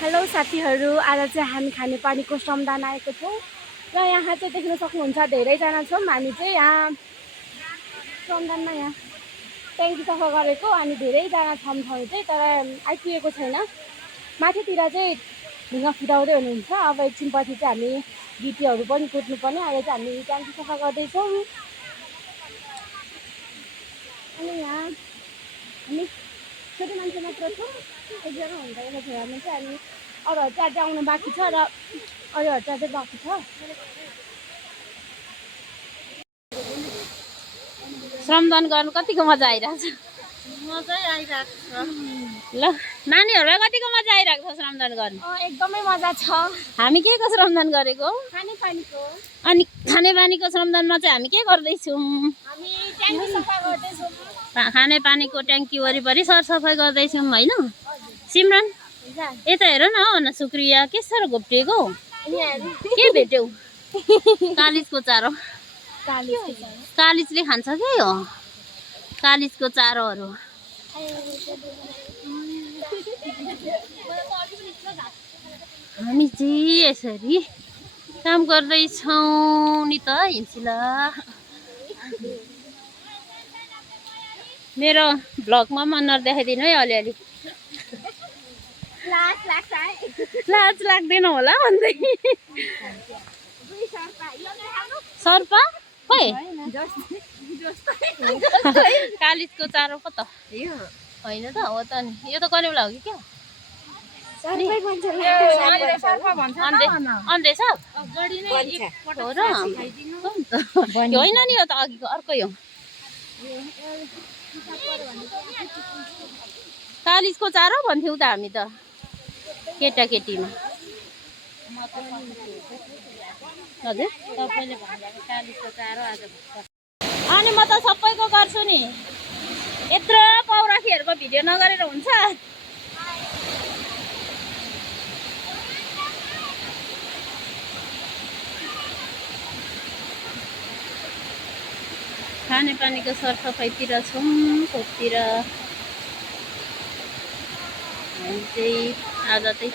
Hello साथीहरू, आज चाहिँ हामी खानेपानीको श्रमदान आएको छौँ र यहाँ चाहिँ देख्न सक्नुहुन्छ धेरैजना छौँ। हामी चाहिँ यहाँ श्रमदानमा यहाँ ट्याङ्की सफा गरेको अनि धेरैजना छौँ चाहिँ, तर आइपुगेको छैन। माथितिर चाहिँ ढुङ्गा फिटाउँदै हुनुहुन्छ। अब एकछिनपछि चाहिँ हामी गिटीहरू पनि कुट्नुपर्ने। अहिले चाहिँ हामी ट्याङ्की सफा गर्दैछौँ अनि यहाँ हामी छोटो मान्छे मात्र छौँ, एकजना हुँदैन थियो हामी चाहिँ। अनि अरूहरू चाहिँ अझै आउनु बाँकी छ र अरूहरू चाहिँ अझै बाँकी छ। श्रमदान गर्नु कतिको मजा आइरहेको छ? मजै आइरहेको छ। ल नानीहरूलाई कतिको मजा आइरहेको छ श्रमदान गर्नु? एकदमै मजा छ। हामी के को श्रमदान गरेको? खानेपानीको। अनि खानेपानीको श्रमदानमा चाहिँ हामी के गर्दैछौँ? हामी ट्याङ्की सफा गर्दैछौँ। खानेपानीको ट्याङ्की वरिपरि सरसफाइ गर्दैछौँ होइन सिमरन? यता हेर न सुक्रिया के साह्रो घोप्टिएको के भेट्यौ? कालिजको चारो। कालिजले खान्छ के हो? कालिजको चारोहरू। हामी चाहिँ यसरी काम गर्दैछौँ नि त हिम्सिला। मेरो भ्लगमा अनुहार देखाइदिनु है अलिअलि। लाज लाग्दैन होला भन्दै। सर्पा खोइ कालिजको चारो पो त होइन त हो त नि। यो त कनेउला हो कि क्या? अन्देछ हो र? होइन नि यो त अघिको अर्कै हो। कालिजको चारो भन्थ्यौँ त हामी त केटाकेटीमा। हजुर तपाईँले भन्नुभएको कालिजको चारो आज। अनि म त सबैको गर्छु नि। यत्रो पौराखीहरूको भिडियो नगरेर हुन्छ? खानेपानीको सरसफाइतिर छौँ खोपतिर। हामी चाहिँ आज चाहिँ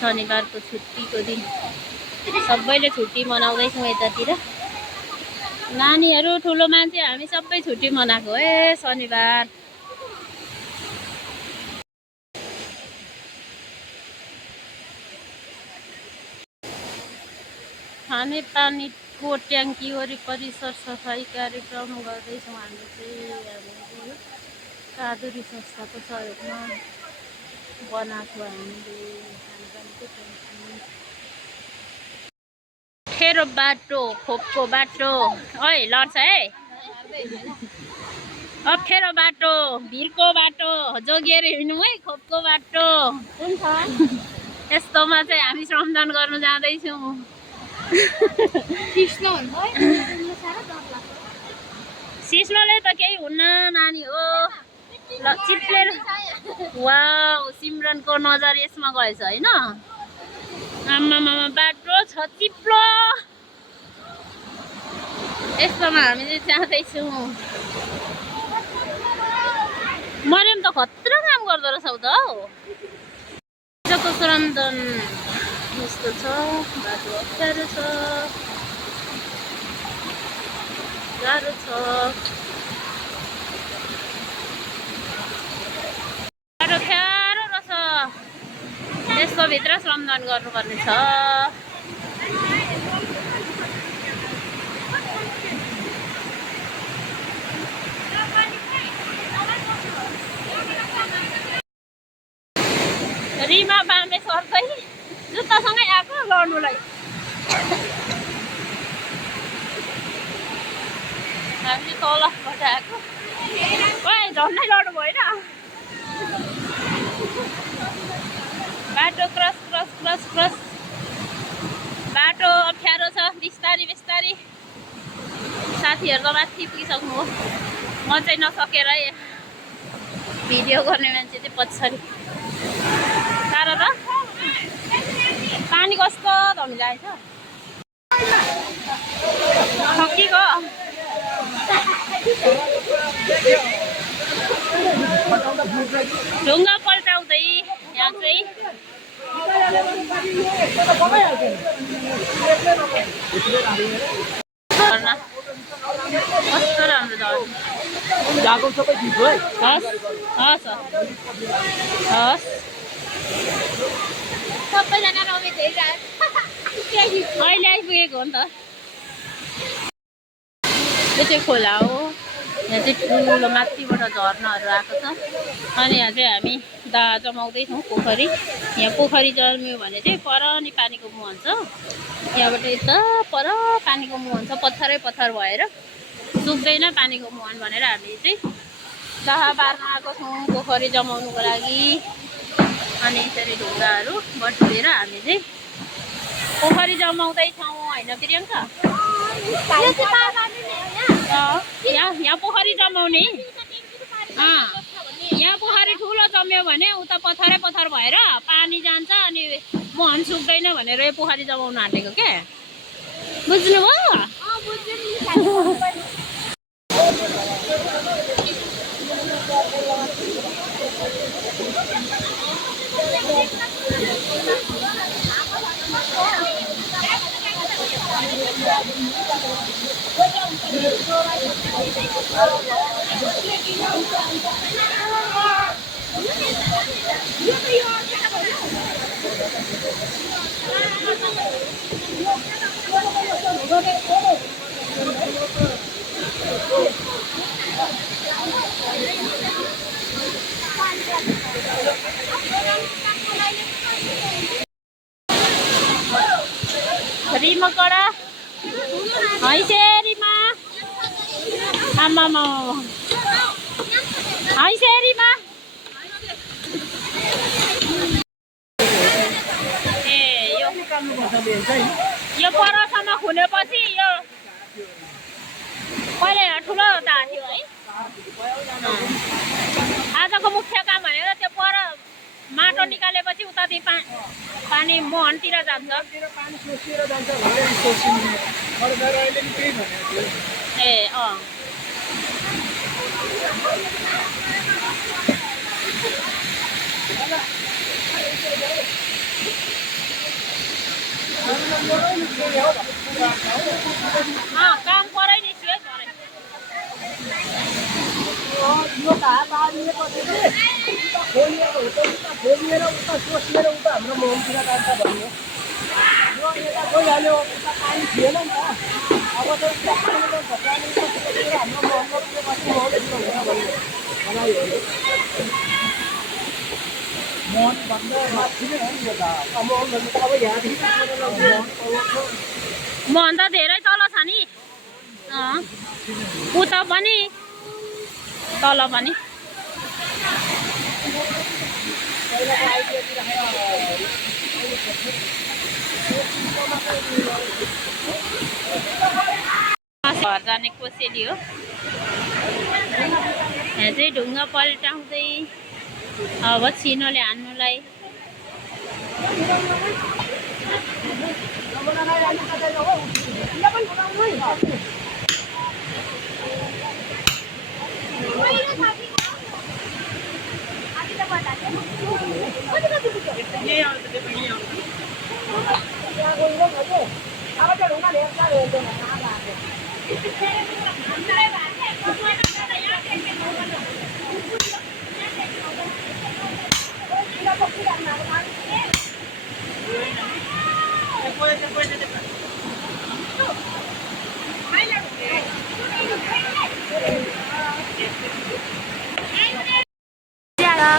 शनिबारको छुट्टीको दिन सबैले छुट्टी मनाउँदैछौँ यतातिर। नानीहरू ठुलो मान्छे हामी सबै छुट्टी मनाएको है शनिबार। खानेपानीको ट्याङ्की वरिपरि सरसफाइ कार्यक्रम गर्दैछौँ हामी चाहिँ। कादुरी संस्थाको सहयोगमा बनाएको हामीले खानेपानीको ट्याङ्की। अप्ठ्यारो बाटो खोपको बाटो ओइ लड्छ है। अप्ठ्यारो बाटो भिरको बाटो जोगिएर हिँड्नु है खोपको बाटो। यस्तोमा चाहिँ हामी श्रमदान गर्नु जाँदैछौँ। सिस्नोले त केही हुन्न नानी हो। ल चिप्लेर वाउ सिमरनको नजर यसमा गएछ होइन? आमामा बाटो छ चिप्लो। यस्तोमा हामी चाहिँ जाँदैछौँ। मर्यम त खतरा काम गर्दो रहेछौ त हौ। आजको श्रमदान यस्तो छ। बाटो अप्ठ्यारो छ, गाह्रो छ। बाटो अप्ठ्यारो रहेछ। यसको भित्र श्रमदान गर्नुपर्ने छ। रिमा बामे सर्दै जुत्तासँगै आएको लड्नुलाई। हामी तलबाट आएको। ओइ झन्डै लड्नु भएन। बाटो क्रस क्रस क्रस क्रस। बाटो अप्ठ्यारो छ। बिस्तारी बिस्तारी। साथीहरू त माथि पुगिसक्नु हो। म चाहिँ नसकेर भिडियो गर्ने मान्छे चाहिँ पछाडि। साह्रो त पानी कस्तो धमिलो आएछ। ठक्कीको ढुङ्गा पल्टाउँदै यहाँ चाहिँ कस्तो राम्रो हस् हस् हस् सबैजना रमेश हेरिरहेको अहिले आइपुगेको हो नि त यो चाहिँ खोला हो यहाँ चाहिँ ठुलो माथिबाट झर्नाहरू आएको छ अनि यहाँ चाहिँ हामी दाहा जमाउँदैछौँ पोखरी यहाँ पोखरी जन्मियो भने चाहिँ पर नि पानीको मुहान छ यहाँबाट यता पर पानीको मुहान छ पत्थरै पत्थर भएर सुक्दैन पानीको मुहान भनेर हामी चाहिँ दाहा पार्न आएको छौँ पोखरी जमाउनुको लागि अनि यसरी ढुङ्गाहरू बटुलेर हामी चाहिँ पोखरी जमाउँदैछौँ होइन प्रियङ्का यहाँ पोखरी जमाउने यहाँ पोखरी ठुलो जम्यो भने उता पत्थरै पत्थर भएर पानी जान्छ अनि मुहान सुक्दैन भनेर यो पोखरी जमाउनु हालेको क्या बुझ्नुभयो रिमा कडा हैसे रिमा आमामा हैसे रिमा ए यो परसम्म खुलेपछि यो पहिले ठुलो धार थियो है आजको मुख्य काम भनेर त्यो पर माटो निकालेपछि उता पानी मुहानतिर जान्छ ए अँ काम परै निस्क्यो यो घाट बाँधिएपछि खोलिएर उता सोसिएर उता हाम्रो मोहनतिर जान्छ भन्ने यो यता गइहाल्यो उता पानी थिएन नि त अब त उता पानीको झट्टानीको हाम्रो मोहनतिर बस्ने मोहनतिर हुन भन्ने भनाइ हो मोहन भन्दा माथि नै हो नि यो त मोहन भन्नु त अब यहाँदेखि मोहन त धेरै तल छ नि उता पनि तल पनि घर जाने कोसेली हो यहाँ चाहिँ ढुङ्गा पल्टाउँदै अब छिनोले हान्नुलाई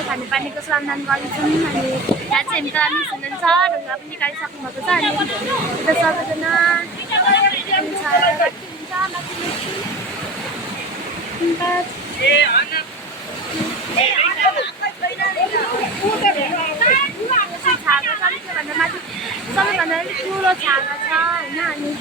खानेपानीको सन्धान गर्छौँ अनि यहाँ चाहिँ हामी त मिस हुनुहुन्छ ढुङ्गा पनि निकालिसक्नु भएको छ अनि यता सबैजना सबैभन्दा अलिक ठुलो छागा छ होइन अनि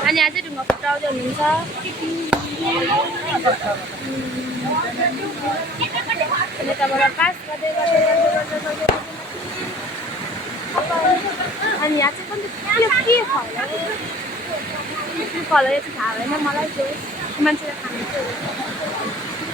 अनि अझै ढुङ्गा फुटाउँदै हुनुहुन्छ यताबाट पास गर्दै अनि यहाँ चाहिँ पनि के छ होला कलर चाहिँ थाहा भएन मलाई त्यो मान्छेले खानु चाहिँ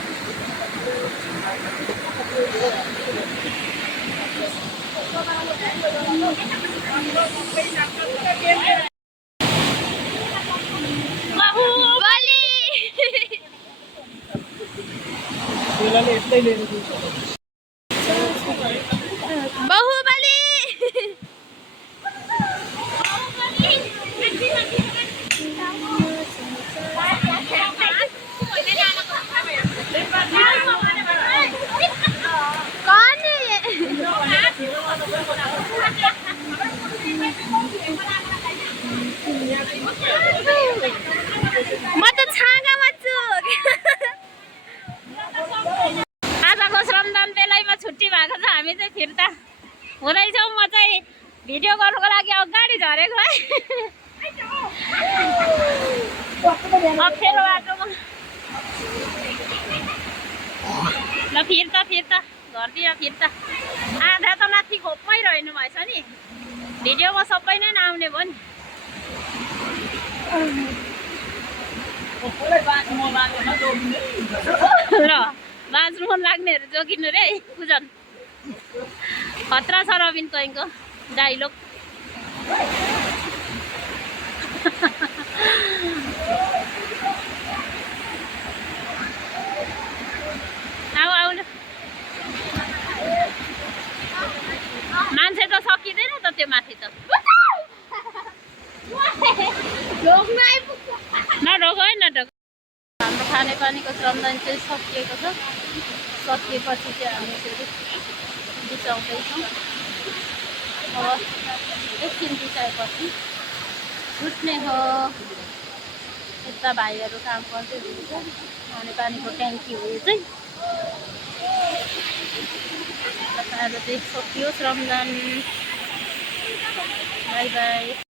बाहुबली त्यसलाई यस्तै लिएर दिन्छ बाहुबली कौन है ये म त छाँगामा छु आजको श्रमदान बेलामा छुट्टी भएको छ हामी चाहिँ फिर्ता हुँदैछौँ म चाहिँ भिडियो गर्नुको लागि अगाडि झरेको है अप्ठ्यारो बाटोमा ल फिर्ता घरतिर फिर्ता आधा त माथि खोपमै रहनु भएछ नि भिडियोमा सबै नै नआउने भयो नि ल बाँच्नु मन लाग्नेहरू जोगिनु रे पूजन खतरा छ रबिन कहीँको डाइलग आऊ ल मान्छे त सकिँदैन त त्यो माथि त नढोग है नढोग हाम्रो खानेपानीको श्रमदान चाहिँ सकिएको छ सकिएपछि चाहिँ हामी फेरि बिसाउँदैछौँ अब एकछिन बिसाएपछि छुट्ने हो यता भाइहरू काम गर्दै हुन्छ खानेपानीको ट्याङ्की हो यो चाहिँ आज चाहिँ सकियो श्रमदान बाई बाई